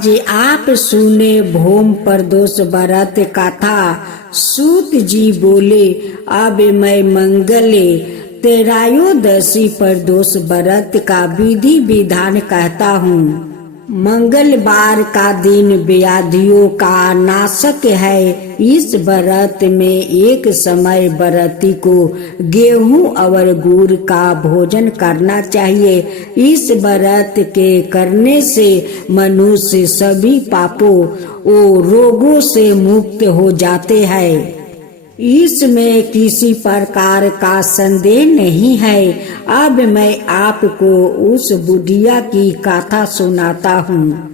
आज आप सुने भोम प्रदोष व्रत कथा। सूत जी बोले, अब मैं मंगले तेरायोदशी प्रदोष व्रत का विधि विधान कहता हूँ। मंगलवार का दिन व्याधियों का नाशक है। इस व्रत में एक समय व्रती को गेहूं और गुड़ का भोजन करना चाहिए। इस व्रत के करने से मनुष्य सभी पापों और रोगों से मुक्त हो जाते हैं। इसमें किसी प्रकार का संदेह नहीं है। अब मैं आपको उस बुढ़िया की कथा सुनाता हूँ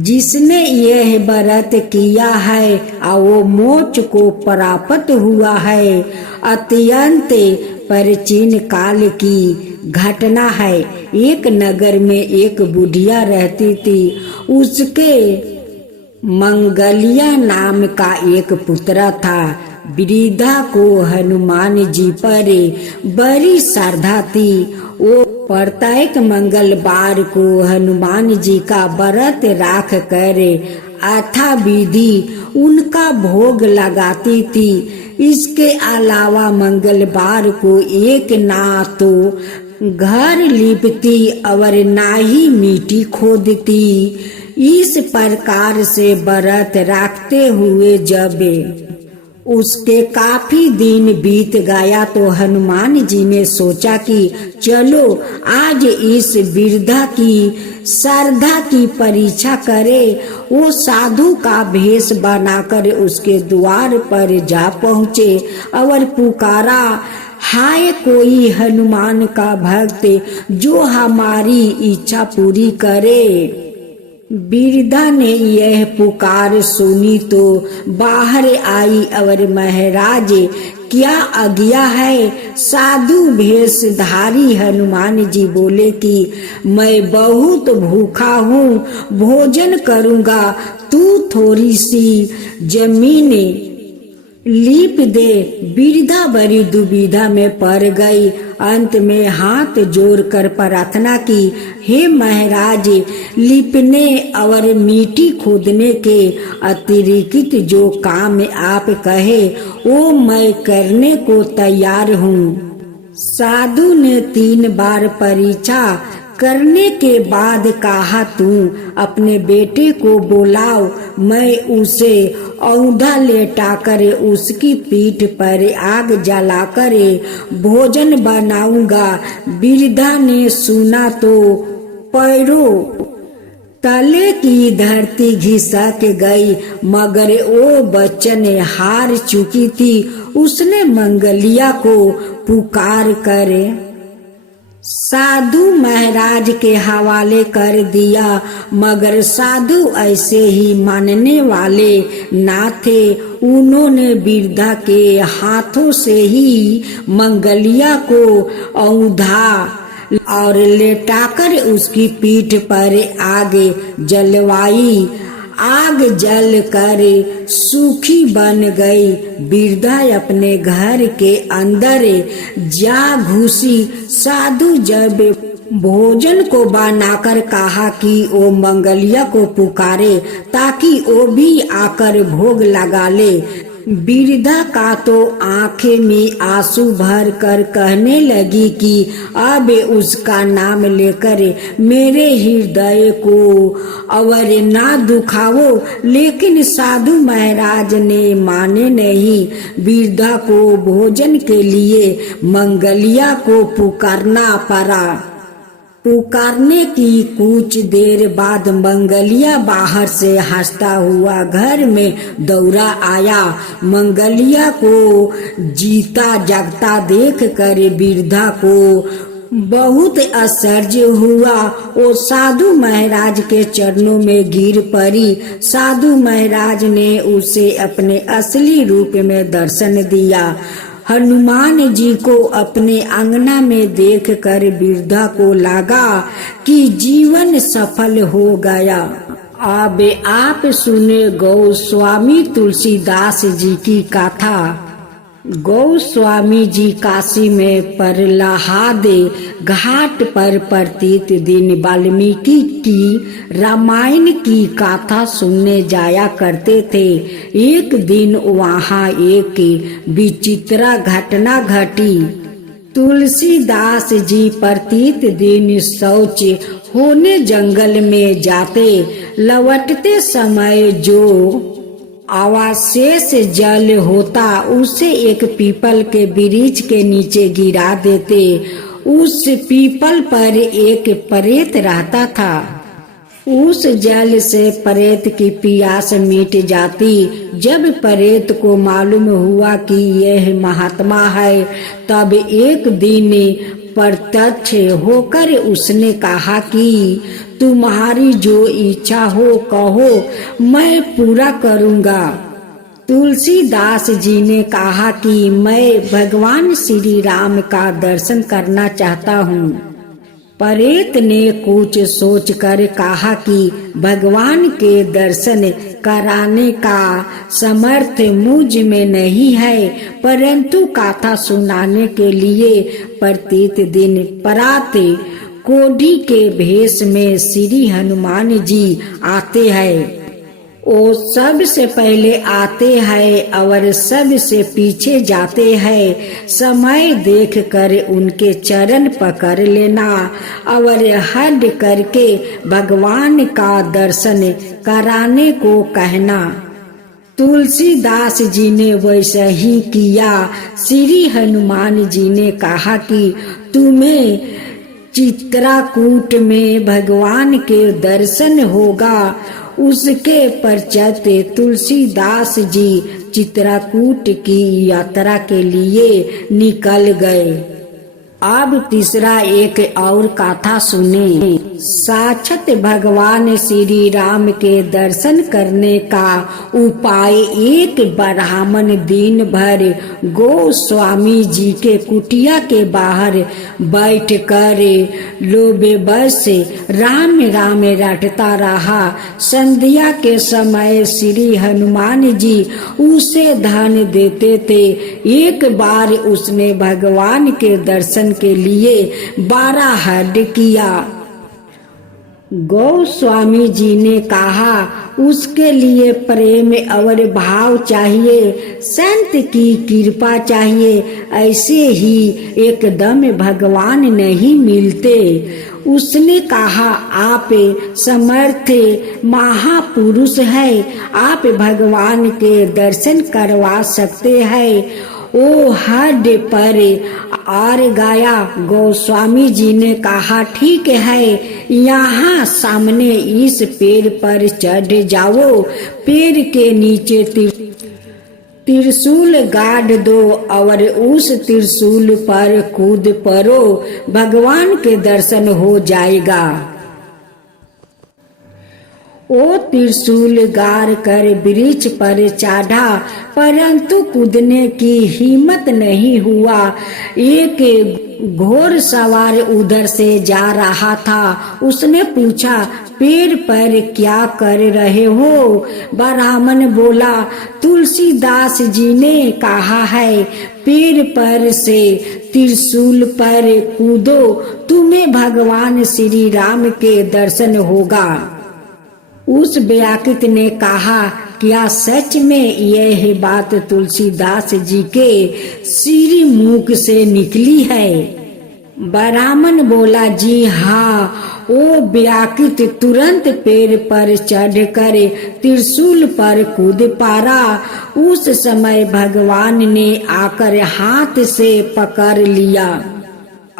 जिसने यह व्रत किया है और वो मोक्ष को प्राप्त हुआ है। अत्यंत प्राचीन काल की घटना है। एक नगर में एक बुढ़िया रहती थी। उसके मंगलिया नाम का एक पुत्र था। वृद्धा को हनुमान जी पर बड़ी श्रद्धा थी। वो प्रत्येक मंगलवार को हनुमान जी का व्रत राख कर अथा विधि उनका भोग लगाती थी। इसके अलावा मंगलवार को एक ना तो घर लिपती और ना ही मिट्टी खोदती। इस प्रकार से व्रत रखते हुए जब उसके काफी दिन बीत गया तो हनुमान जी ने सोचा कि चलो आज इस वृद्धा की श्रद्धा की परीक्षा करे। वो साधु का भेष बनाकर उसके द्वार पर जा पहुँचे और पुकारा, हाय कोई हनुमान का भक्त जो हमारी इच्छा पूरी करे। वृद्धा ने यह पुकार सुनी तो बाहर आई और महाराज क्या आज्ञा है। साधु भेषधारी हनुमान जी बोले कि मैं बहुत भूखा हूँ, भोजन करूँगा, तू थोड़ी सी जमीन लीप दे। वृद्धा बड़ी दुविधा में पड़ गई। अंत में हाथ जोड़कर प्रार्थना की, हे महाराज, लिपने और मिट्टी खोदने के अतिरिक्त जो काम आप कहे वो मैं करने को तैयार हूँ। साधु ने 3 बार परीक्षा करने के बाद कहा, तू अपने बेटे को बुलाओ, मैं उसे औंधा लेटाकर उसकी पीठ पर आग जलाकर भोजन बनाऊंगा। वृद्धा ने सुना तो पैरों तले की धरती घिसक गई, मगर वो बच्चन हार चुकी थी। उसने मंगलिया को पुकार कर साधु महाराज के हवाले कर दिया, मगर साधु ऐसे ही मानने वाले ना थे। उन्होंने वृद्धा के हाथों से ही मंगलिया को औंधा और लेटाकर उसकी पीठ पर आग जलवाई। आग जल कर सूखी बन गई। वृद्धा अपने घर के अंदर जा घुसी। साधु जब भोजन को बनाकर कहा कि वो मंगलिया को पुकारे ताकि वो भी आकर भोग लगा ले। वृद्धा का तो आंखें में आंसू भर कर कहने लगी कि अब उसका नाम लेकर मेरे हृदय को और ना दुखाओ। लेकिन साधु महाराज ने माने नहीं। वृद्धा को भोजन के लिए मंगलिया को पुकारना पड़ा। पुकारने की कुछ देर बाद मंगलिया बाहर से हंसता हुआ घर में दौड़ा आया। मंगलिया को जीता जागता देख कर वृद्धा को बहुत आश्चर्य हुआ। वो साधु महाराज के चरणों में गिर पड़ी। साधु महाराज ने उसे अपने असली रूप में दर्शन दिया। हनुमान जी को अपने अंगना में देखकर वृद्धा को लगा कि जीवन सफल हो गया। अब आप सुने गोस्वामी तुलसीदास जी की कथा। गोस्वामी जी काशी में प्रहलाद घाट पर प्रत्येक दिन वाल्मीकि की रामायण की कथा सुनने जाया करते थे। एक दिन वहाँ एक विचित्र घटना घटी। तुलसीदास जी प्रत्येक दिन शौच होने जंगल में जाते, लौटते समय जो अवशेष जल होता उसे एक पीपल के वृक्ष के नीचे गिरा देते। उस पीपल पर एक प्रेत रहता था। उस जल से प्रेत की प्यास मिट जाती। जब प्रेत को मालूम हुआ कि यह महात्मा है, तब एक दिन प्रत्यक्ष होकर उसने कहा कि तुम्हारी जो इच्छा हो कहो, मैं पूरा करूँगा। तुलसीदास जी ने कहा कि मैं भगवान श्री राम का दर्शन करना चाहता हूँ। प्रेत ने कुछ सोचकर कहा कि भगवान के दर्शन कराने का समर्थ मुझ में नहीं है, परंतु कथा सुनाने के लिए प्रत्येक दिन प्रात कोढ़ी के भेष में श्री हनुमान जी आते हैं। वो सबसे पहले आते हैं और सबसे पीछे जाते हैं। समय देखकर उनके चरण पकड़ लेना और हट करके भगवान का दर्शन कराने को कहना। तुलसीदास जी ने वैसा ही किया। श्री हनुमान जी ने कहा कि तुम्हें चित्रकूट में भगवान के दर्शन होगा। उसके पश्चात तुलसीदास जी चित्रकूट की यात्रा के लिए निकल गए। अब तीसरा एक और कथा सुने। साक्षात भगवान श्री राम के दर्शन करने का उपाय एक ब्राह्मण दिन भर गोस्वामी जी के कुटिया के बाहर बैठकर लोबेबस राम राम रटता रहा। संध्या के समय श्री हनुमान जी उसे धन देते थे। एक बार उसने भगवान के दर्शन के लिए 12 हड किया। गोस्वामी जी ने कहा उसके लिए प्रेम और भाव चाहिए, संत की कृपा चाहिए, ऐसे ही एकदम भगवान नहीं मिलते। उसने कहा आप समर्थ महापुरुष है, आप भगवान के दर्शन करवा सकते हैं। ओ हड पर आर गया। गोस्वामी जी ने कहा ठीक है, यहाँ सामने इस पेड़ पर चढ़ जाओ। पेड़ के नीचे त्रिशूल गाड़ दो और उस त्रिशूल पर कूद पड़ो, भगवान के दर्शन हो जाएगा। वो त्रिशूल गाड़ कर वृक्ष पर चढ़ा, परंतु कूदने की हिम्मत नहीं हुआ। एक घोड़ सवार उधर से जा रहा था। उसने पूछा पेड़ पर क्या कर रहे हो? ब्राह्मण बोला तुलसीदास जी ने कहा है पेड़ पर से त्रिशूल पर कूदो, तुम्हें भगवान श्री राम के दर्शन होगा। उस व्याकृत ने कहा क्या सच में यह बात तुलसीदास जी के श्री मुख से निकली है? ब्राह्मण बोला जी हाँ। वो व्याकृत तुरंत पेड़ पर चढ़कर त्रिशूल पर कूद पारा। उस समय भगवान ने आकर हाथ से पकड़ लिया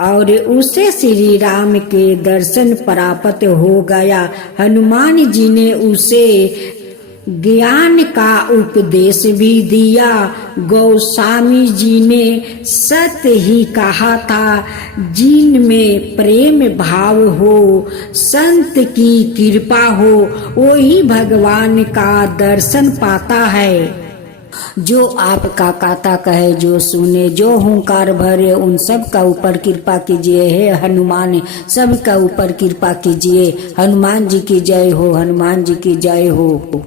और उसे श्री राम के दर्शन प्राप्त हो गया। हनुमान जी ने उसे ज्ञान का उपदेश भी दिया। गोस्वामी जी ने सत्य ही कहा था, जिनमें प्रेम भाव हो, संत की कृपा हो, वही भगवान का दर्शन पाता है। जो आपका काता कहे, जो सुने, जो हुंकार भरे, उन सब का ऊपर कृपा कीजिए। हे हनुमान, सब का ऊपर कृपा कीजिए। हनुमान जी की जय हो, हनुमान जी की जय हो।